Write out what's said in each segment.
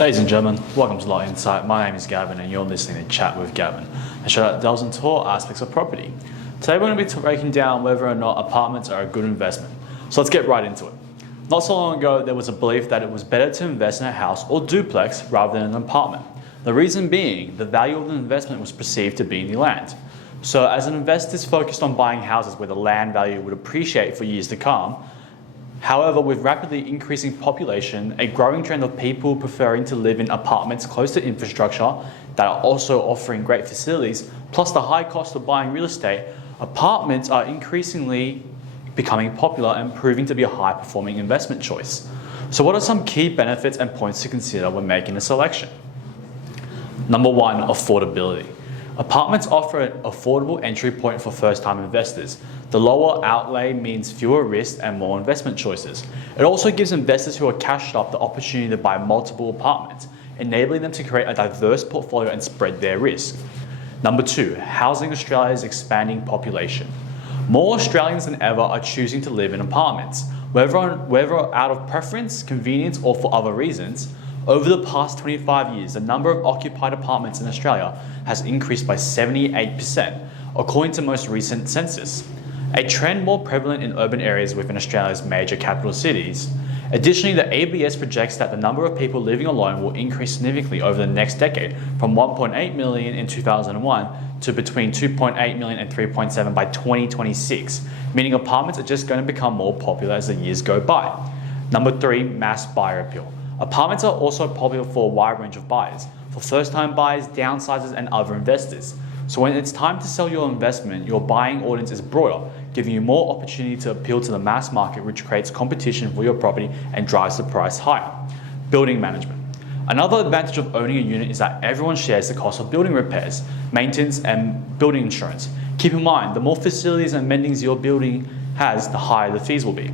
Ladies and gentlemen, welcome to Law Insight. My name is Gavin and you're listening to Chat with Gavin, a show that delves into all aspects of property. Today we're going to be breaking down whether or not apartments are a good investment. So let's get right into it. Not so long ago, there was a belief that it was better to invest in a house or duplex rather than an apartment. The reason being, the value of the investment was perceived to be in the land. So as an investor is focused on buying houses where the land value would appreciate for years to come. However, with rapidly increasing population, a growing trend of people preferring to live in apartments close to infrastructure that are also offering great facilities, plus the high cost of buying real estate, apartments are increasingly becoming popular and proving to be a high-performing investment choice. So what are some key benefits and points to consider when making a selection? Number one, affordability. Apartments offer an affordable entry point for first-time investors. The lower outlay means fewer risks and more investment choices. It also gives investors who are cashed up the opportunity to buy multiple apartments, enabling them to create a diverse portfolio and spread their risk. Number two, housing Australia's expanding population. More Australians than ever are choosing to live in apartments, whether out of preference, convenience, or for other reasons. Over the past 25 years, the number of occupied apartments in Australia has increased by 78%, according to the most recent census, a trend more prevalent in urban areas within Australia's major capital cities. Additionally, the ABS projects that the number of people living alone will increase significantly over the next decade, from 1.8 million in 2001 to between 2.8 million and 3.7 by 2026, meaning apartments are just going to become more popular as the years go by. Number three, mass buyer appeal. Apartments are also popular for a wide range of buyers, for first-time buyers, downsizers, and other investors. So when it's time to sell your investment, your buying audience is broader, giving you more opportunity to appeal to the mass market, which creates competition for your property and drives the price higher. Building management. Another advantage of owning a unit is that everyone shares the cost of building repairs, maintenance, and building insurance. Keep in mind, the more facilities and amenities your building has, the higher the fees will be.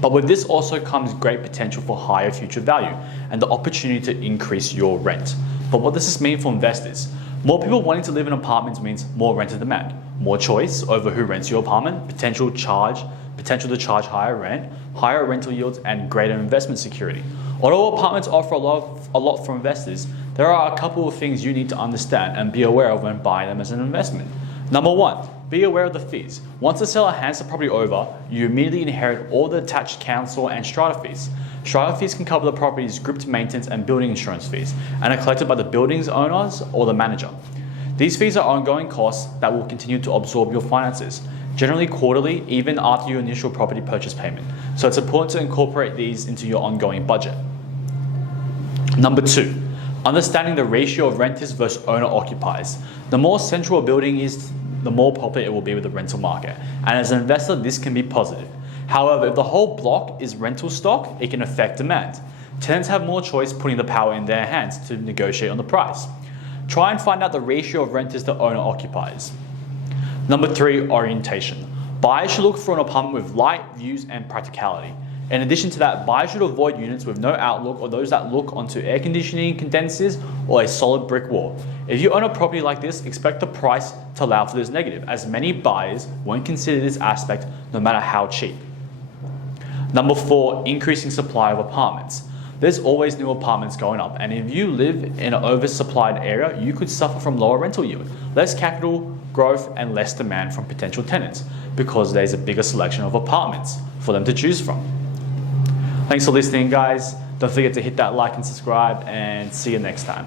But with this also comes great potential for higher future value and the opportunity to increase your rent. But what does this mean for investors? More people wanting to live in apartments means more rental demand, more choice over who rents your apartment, potential to charge higher rent, higher rental yields, and greater investment security. Although apartments offer a lot for investors, there are a couple of things you need to understand and be aware of when buying them as an investment. Number one, be aware of the fees. Once the seller hands the property over, you immediately inherit all the attached council and strata fees. Strata fees can cover the property's grouped maintenance and building insurance fees and are collected by the building's owners or the manager. These fees are ongoing costs that will continue to absorb your finances, generally quarterly, even after your initial property purchase payment. So it's important to incorporate these into your ongoing budget. Number two, understanding the ratio of renters versus owner-occupies. The more central a building is, the more popular it will be with the rental market. And as an investor, this can be positive. However, if the whole block is rental stock, it can affect demand. Tenants have more choice, putting the power in their hands to negotiate on the price. Try and find out the ratio of renters to owner-occupies. Number three, orientation. Buyers should look for an apartment with light, views, and practicality. In addition to that, buyers should avoid units with no outlook or those that look onto air conditioning condensers or a solid brick wall. If you own a property like this, expect the price to allow for this negative, as many buyers won't consider this aspect no matter how cheap. Number four, increasing supply of apartments. There's always new apartments going up, and if you live in an oversupplied area, you could suffer from lower rental yield, less capital growth, and less demand from potential tenants, because there's a bigger selection of apartments for them to choose from. Thanks for listening, guys. Don't forget to hit that like and subscribe, and see you next time.